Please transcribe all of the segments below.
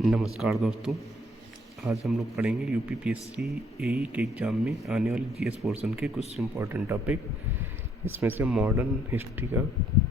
नमस्कार दोस्तों। आज हम लोग पढ़ेंगे यूपीपीएससी एई के एग्ज़ाम में आने वाले जीएस पोर्शन के कुछ इम्पोर्टेंट टॉपिक। इसमें से मॉडर्न हिस्ट्री का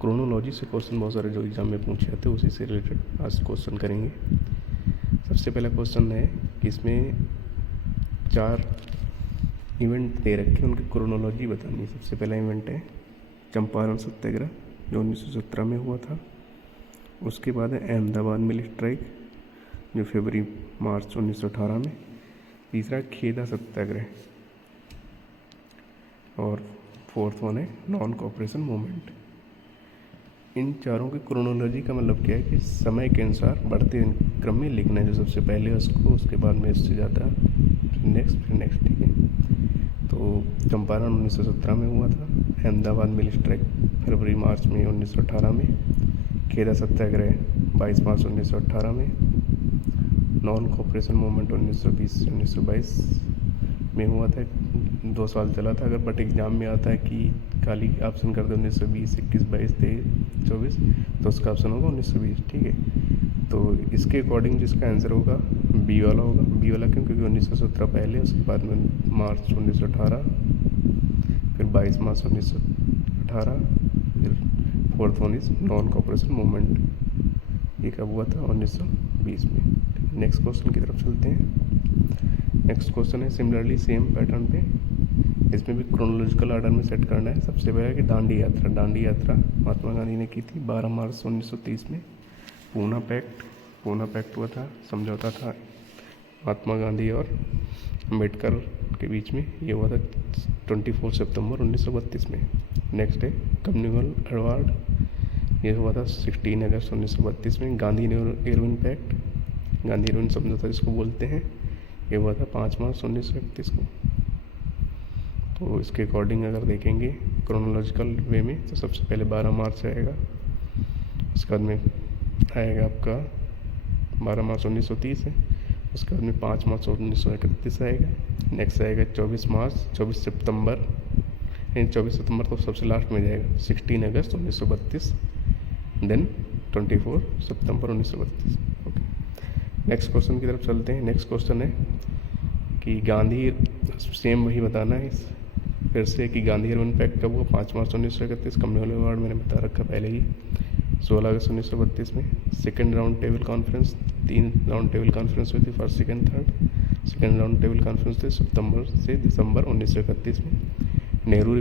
क्रोनोलॉजी से क्वेश्चन बहुत सारे जो एग्ज़ाम में पूछे जाते हैं उसी से रिलेटेड आज क्वेश्चन करेंगे। सबसे पहला क्वेश्चन है कि इसमें 4 इवेंट दे रखे हैं, उनकी क्रोनोलॉजी बतानी है। सबसे पहला इवेंट है चंपारण सत्याग्रह जो 1917 में हुआ था। उसके बाद है अहमदाबाद मिल स्ट्राइक जो फरवरी मार्च 1918 में। तीसरा खेदा सत्याग्रह और फोर्थ वन है नॉन कोऑपरेशन मूवमेंट। इन चारों की क्रोनोलॉजी का मतलब क्या है कि समय के अनुसार बढ़ते क्रम में लिखना है, जो सबसे पहले उसको, उसके बाद में इससे ज़्यादा, फिर नेक्स्ट, ठीक है। तो चंपारण 1917 में हुआ था, अहमदाबाद मिल स्ट्राइक फरवरी मार्च में 1918 में, खेदा सत्याग्रह 22 मार्च 1918 में, नॉन कोऑपरेशन मूवमेंट 1920 से 1922 में हुआ था। 2 साल चला था। अगर बट एग्ज़ाम में आता है कि खाली ऑप्शन कर दे 1920, 21, 22, 23, 24 तो उसका ऑप्शन होगा 1920, ठीक है। तो इसके अकॉर्डिंग जिसका आंसर होगा बी वाला होगा। बी वाला क्यों? क्योंकि 1917 पहले, उसके बाद में मार्च 1918, फिर 22 मार्च 1918, फिर fourth one is non cooperation movement. ये कब हुआ था? 1920 में। नेक्स्ट क्वेश्चन की तरफ चलते हैं। नेक्स्ट क्वेश्चन है सिमिलरली सेम पैटर्न पे, इसमें भी क्रोनोलॉजिकल ऑर्डर में सेट करना है। सबसे पहले कि दांडी यात्रा महात्मा गांधी ने की थी 12 मार्च 1930 में। पूना पैक्ट हुआ था, समझौता था महात्मा गांधी और अम्बेडकर के बीच में। ये हुआ था 24 सितंबर 1932 में। नेक्स्ट है कम्युनल अवार्ड, ये हुआ था 16 अगस्त 1932 में। Gandhi Irwin pact, Gandhi Irwin समझौता जिसको बोलते हैं, ये हुआ था 5 मार्च 1931 को। तो इसके अकॉर्डिंग अगर देखेंगे क्रोनोलॉजिकल वे में तो सबसे पहले 12 मार्च आएगा, उसके बाद में आएगा आपका 12 मार्च 1930 है, उसके बाद में 5 मार्च 1931 आएगा। नेक्स्ट आएगा 24 सितंबर, यानी 24 सितंबर तो सबसे लास्ट में जाएगा, 16 अगस्त 1932, देन 24 सितंबर 1932। ओके, नेक्स्ट क्वेश्चन की तरफ चलते हैं। नेक्स्ट क्वेश्चन है कि गांधी, सेम वही बताना है फिर से कि गांधी इरविन पैक्ट कब हुआ? 5 मार्च 1931। कम्युनल अवार्ड मैंने बता रखा पहले ही, 16 अगस्त 1932 में। Second round table conference, 3 round table conference हुई थी, first second third. Second round table conference थे सितंबर से दिसंबर 1931 में। नेहरू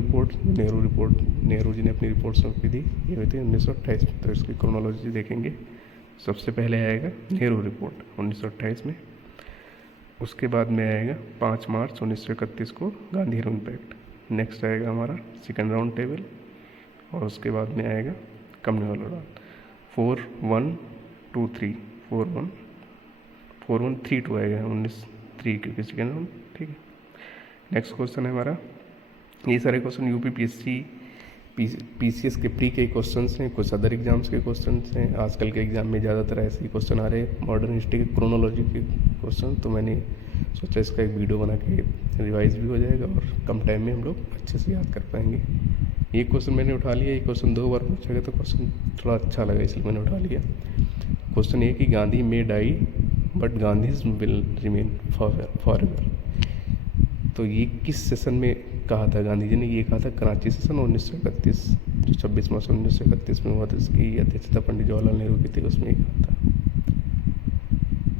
जी ने अपनी रिपोर्ट सौंपी थी, ये हुई थी 1928 में। तो इसकी क्रोनोलॉजी देखेंगे, सबसे पहले आएगा नेहरू रिपोर्ट 1928 में, उसके बाद में आएगा 5 मार्च 1931 को गांधी इरविन पैक्ट। नेक्स्ट आएगा हमारा सेकेंड राउंड टेबल और उसके बाद में आएगा कम्युनल अवार्ड 4123 4132 आएगा 19-3 क्योंकि सेकेंड राउंड, ठीक है। नेक्स्ट क्वेश्चन है हमारा, ये सारे क्वेश्चन यूपीपीएससी पीसीएस के प्री के क्वेश्चंस हैं, कुछ अदर एग्जाम्स के क्वेश्चंस हैं। आजकल के एग्जाम में ज़्यादातर ऐसे ही क्वेश्चन आ रहे हैं मॉडर्न हिस्ट्री के क्रोनोलॉजी के क्वेश्चन। तो मैंने सोचा इसका एक वीडियो बना के रिवाइज भी हो जाएगा और कम टाइम में हम लोग अच्छे से याद कर पाएंगे। ये क्वेश्चन मैंने उठा लिया, ये क्वेश्चन 2 बार पूछा गया तो क्वेश्चन थोड़ा अच्छा लगा इसलिए मैंने उठा लिया। क्वेश्चन ये कि Gandhi may die but Gandhism will remain forever. तो ये किस सेशन में कहा था गांधी जी ने? ये कहा था कराची सेशन 1931 जो 26 मार्च 1931 में हुआ था। इसकी अध्यक्षता पंडित जवाहरलाल नेहरू की थी, उसमें कहा था।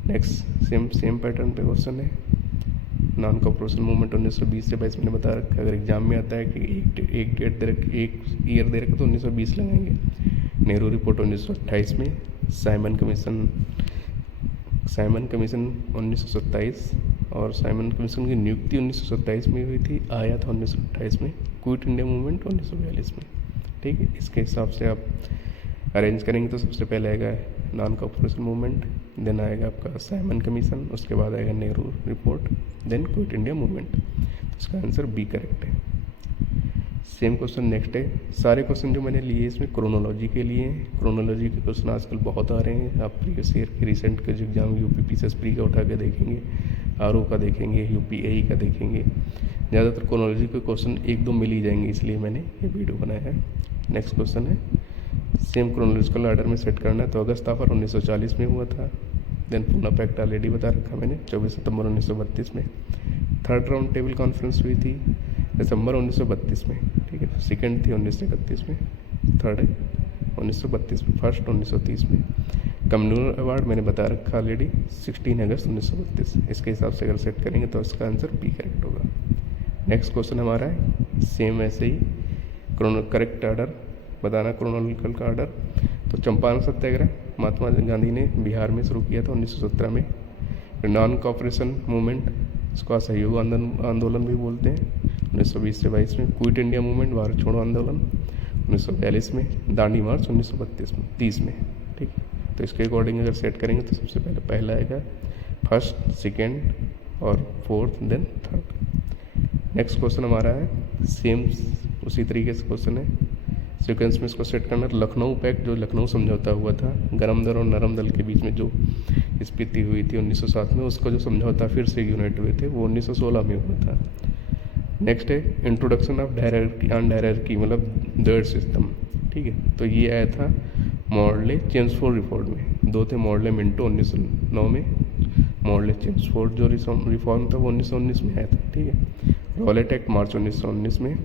नेक्स्ट सेम पैटर्न पे क्वेश्चन है, नॉन कोऑपरेशन मूवमेंट 1920 से 22 मैंने बता रखा। अगर एग्जाम में आता है कि एक डेट दे रखी, एक ईयर दे रखा तो 1920 लगाएंगे। नेहरू रिपोर्ट 1928 में, साइमन कमीशन 1927 और साइमन कमीशन की नियुक्ति 1927 में हुई थी, आया था 1928 में। क्विट इंडिया मूवमेंट 1942 में, ठीक है। इसके हिसाब से आप अरेंज करेंगे तो सबसे पहले आएगा नॉन कोऑपरेशन मूवमेंट, देन आएगा आपका साइमन कमीशन, उसके बाद आएगा Nehru report, then quit India movement. इसका आंसर बी करेक्ट है। सेम क्वेश्चन नेक्स्ट है। सारे क्वेश्चन जो मैंने लिए इसमें क्रोनोलॉजी के लिए हैं। क्रोनोलॉजी के क्वेश्चन आजकल बहुत आ रहे हैं। आप प्रीवियस ईयर के रिसेंट के जो एग्जाम यूपीपीसीएस प्री का उठा के देखेंगे, आरओ का देखेंगे, यूपीएई का देखेंगे, ज़्यादातर क्रोनोलॉजी के क्वेश्चन 1-2 मिल ही जाएंगे, इसलिए मैंने ये वीडियो बनाया है। नेक्स्ट क्वेश्चन है सेम क्रोनोलॉजिकल ऑर्डर में सेट करना है। तो अगस्त आफर 1940 में हुआ था, देन पूना पैक्ट ऑलरेडी बता रखा मैंने 24 सितंबर 1932 में। थर्ड राउंड टेबल कॉन्फ्रेंस हुई थी दिसंबर 1932 में, ठीक है। सेकेंड थी 1931 में, थर्ड है 1932 में, फर्स्ट 1930 में। कम्युनल अवार्ड मैंने बता रखा ऑलरेडी 16 अगस्त 1932। इसके हिसाब से अगर सेट करेंगे तो इसका आंसर बी करेक्ट होगा। नेक्स्ट क्वेश्चन हमारा है सेम ऐसे ही करेक्ट ऑर्डर बताना, क्रोनोलॉजिकल का ऑर्डर। तो चंपारण सत्याग्रह महात्मा गांधी ने बिहार में शुरू किया था 1917 में। फिर नॉन कॉपरेशन मूवमेंट, इसको असहयोग आंदोलन भी बोलते हैं, 1920 से 22 में। क्विट इंडिया मूवमेंट, भारत छोड़ो आंदोलन 1942 में। दांडी मार्च 1930 में, ठीक। तो इसके अकॉर्डिंग अगर सेट करेंगे तो सबसे पहला आएगा फर्स्ट, सेकेंड और fourth, then third. Next question हमारा है सेम उसी तरीके से क्वेश्चन है, सीक्वेंस में इसको सेट करना। लखनऊ पैक्ट, जो लखनऊ समझौता हुआ था गर्म दल और नरम दल के बीच में जो स्थिति हुई थी 1907 में, उसका जो समझौता फिर से यूनाइट हुए थे वो 1916 में हुआ था। नेक्स्ट है इंट्रोडक्शन ऑफ डायरेक्टी मतलब द्वैध सिस्टम, ठीक है। तो ये आया था मॉडले चेम्सफोर्ड रिफॉर्म में। दो थे मॉडले मिंटो 1909 में, मॉडले चेम्सफोर्ड जो रिफॉर्म था वो 1919 में आया था, ठीक है। रॉलेट एक्ट मार्च 1919 में।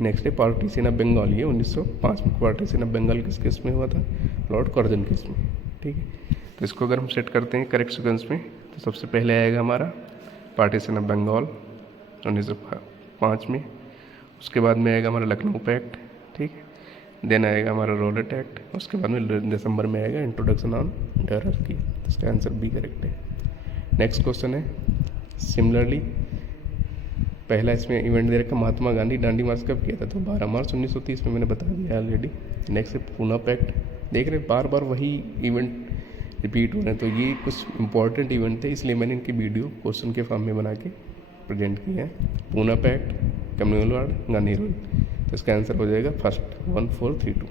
नेक्स्ट है पार्टीशन ऑफ बंगाल, ये 1905 में। पार्टीशन ऑफ बंगाल किस केस में हुआ था? लॉर्ड कर्जन केस में, ठीक है। तो इसको अगर हम सेट करते हैं करेक्ट सीक्वेंस में तो सबसे पहले आएगा हमारा पार्टीशन ऑफ बंगाल 1905 में। उसके बाद में आएगा हमारा लखनऊ पैक्ट, ठीक है। देन आएगा हमारा रॉलेट एक्ट, उसके बाद में दिसंबर में आएगा इंट्रोडक्शन ऑन डायरेक्टी। इसका आंसर बी करेक्ट है। नेक्स्ट क्वेश्चन है सिमिलरली पहला इसमें इवेंट दे रखा महात्मा गांधी दांडी मार्च कब किया था? तो 12 मार्च 1930 में मैंने बता दिया ऑलरेडी। नेक्स्ट है पूना पैक्ट। देख रहे बार बार वही इवेंट रिपीट हो रहे हैं, तो ये कुछ इंपॉर्टेंट इवेंट थे इसलिए मैंने इनकी वीडियो क्वेश्चन के फॉर्म में बना के प्रेजेंट की है। Poona pact, communal ward, Gandhi rule. तो इसका आंसर हो जाएगा फर्स्ट 1432।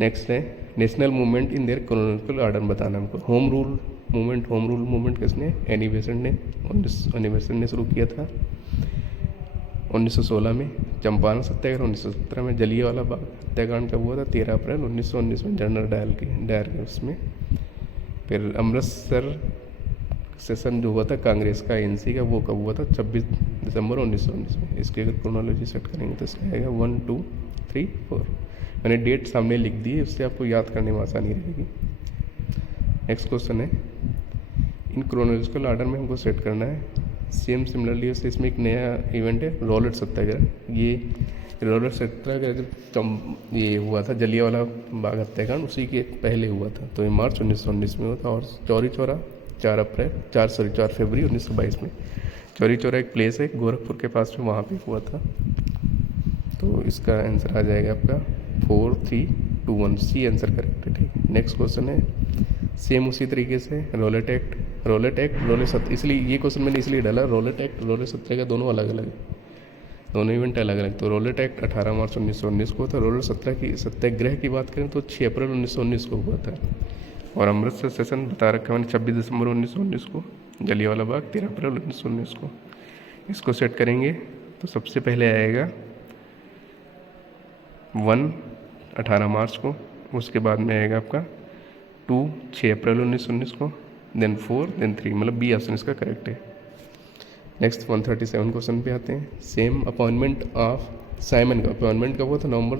नेक्स्ट है national movement in their chronological order बताना हमको। होम रूल मूवमेंट किसने? एनी बेसेंट ने शुरू किया था 1916 में। चंपारण सत्याग्रह 1917 में। जलियांवाला बाग हत्याकांड कब हुआ था? 13 अप्रैल 1919 में, जनरल डायर के उसमें। फिर अमृतसर सेशन जो हुआ था कांग्रेस का ANC का, वो कब हुआ था? 26 दिसंबर 1919 में। इसकी अगर क्रोनोलॉजी सेट करेंगे तो इसका आएगा 1 2 3 4। मैंने डेट सामने लिख दी है, उससे आपको याद करने में आसानी रहेगी। नेक्स्ट क्वेश्चन है इन क्रोनोलॉजिकल ऑर्डर में हमको सेट करना है सेम सिमिलरली। इसमें एक नया इवेंट है रॉलेट सत्याग्रह। ये रॉलेट सत्याग्रह ये हुआ था जलियांवाला बाग हत्याकांड, उसी के पहले हुआ था। तो ये मार्च 1919 में हुआ था। और चौरी चौरा 4 फरवरी 1922 में। चौरी चौरा एक प्लेस है गोरखपुर के पास में, वहाँ पे हुआ था। तो इसका आंसर आ जाएगा आपका 4 3 2 1, सी आंसर करेक्ट है, ठीक है। नेक्स्ट क्वेश्चन है सेम उसी तरीके से रॉलेट एक्ट रोलेट सत्य। इसलिए ये क्वेश्चन मैंने इसलिए डाला, रॉलेट एक्ट रोलेट सत्याग्रह दोनों अलग अलग है, दोनों इवेंट अलग अलग। तो रॉलेट एक्ट 18 मार्च 1919 को था। रॉलेट सत्याग्रह की बात करें तो 6 अप्रैल 1919 को हुआ था। और अमृतसर सेशन बता रखा मैंने 26 दिसंबर 1919 को। जलियांवाला बाग 13 अप्रैल 1919 को। इसको सेट करेंगे तो सबसे पहले आएगा 1 18 मार्च को, उसके बाद में आएगा आपका 2 6 अप्रैल 1919 को, देन 4 देन 3, मतलब बी ऑप्शन इसका करेक्ट है। नेक्स्ट 137 क्वेश्चन पे आते हैं। सेम अपॉइंटमेंट ऑफ साइमन का अपॉइंटमेंट कब हुआ था? नवंबर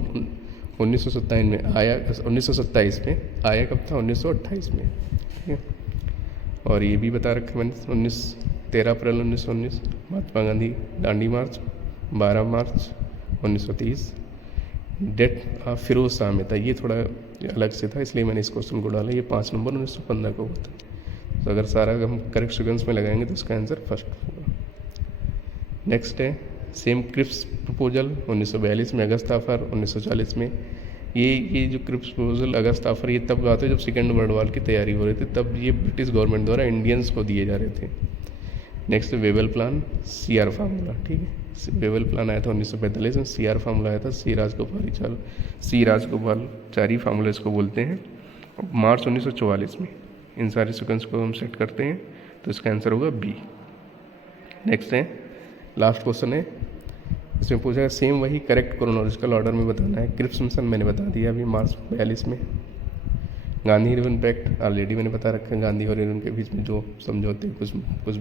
1927 में। आया 1927 में, आया कब था? 1928 में, ठीक है। और ये भी बता रखा मैंने 13 अप्रैल 1919। महात्मा गांधी दांडी मार्च 12 मार्च 1930। डेट ऑफ फिरोज शाह में था, ये थोड़ा अलग से था इसलिए मैंने इस क्वेश्चन को डाला। ये 5 नवंबर 1915 को हुआ था। तो अगर सारा हम करेक्ट सीक्वेंस में लगाएंगे तो इसका आंसर फर्स्ट होगा। नेक्स्ट है सेम क्रिप्स प्रपोजल 1942 में। अगस्त ऑफर 1940 में। ये जो क्रिप्स प्रपोजल अगस्त ऑफर ये तब बात है जब सेकेंड वर्ल्ड वॉर की तैयारी हो रही थी, तब ये ब्रिटिश गवर्नमेंट द्वारा इंडियंस को दिए जा रहे थे। नेक्स्ट वेबल प्लान CR फार्मूला, ठीक है। वेबल प्लान आया था 1945 में। CR फार्मूला आया था सी राजगोपालाचारी फार्मूला इसको बोलते हैं, मार्च 1944 में। इन सारे सीक्वेंस को हम सेट करते हैं तो इसका आंसर होगा बी। नेक्स्ट है लास्ट क्वेश्चन है, इसमें पूछा है सेम वही करेक्ट क्रोनोलॉजिकल ऑर्डर में बताना है। क्रिप्स मिशन मैंने बता दिया अभी मार्च 42 में। गांधी इरविन पैक्ट ऑलरेडी मैंने बता रखा है, गांधी और इरविन के बीच में जो समझौते कुछ कुछ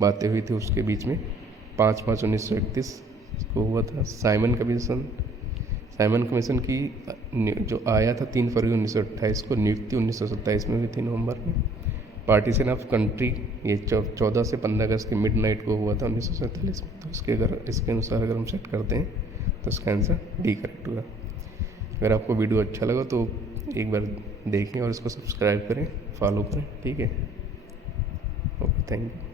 बातें हुई थी उसके बीच में 5/5/1931 को हुआ था। साइमन कमीशन की जो आया था 3 फरवरी 1928 को, नियुक्ति 1927 में हुई थी नवंबर में। पार्टीशन ऑफ कंट्री ये 14 से 15 अगस्त की मिडनाइट को हुआ था 1947 में। तो इसके अनुसार अगर हम सेट करते हैं तो इसका आंसर डी करेक्ट होगा। अगर आपको वीडियो अच्छा लगा तो एक बार देखें और इसको सब्सक्राइब करें, फॉलो करें, ठीक है। Okay, thank you.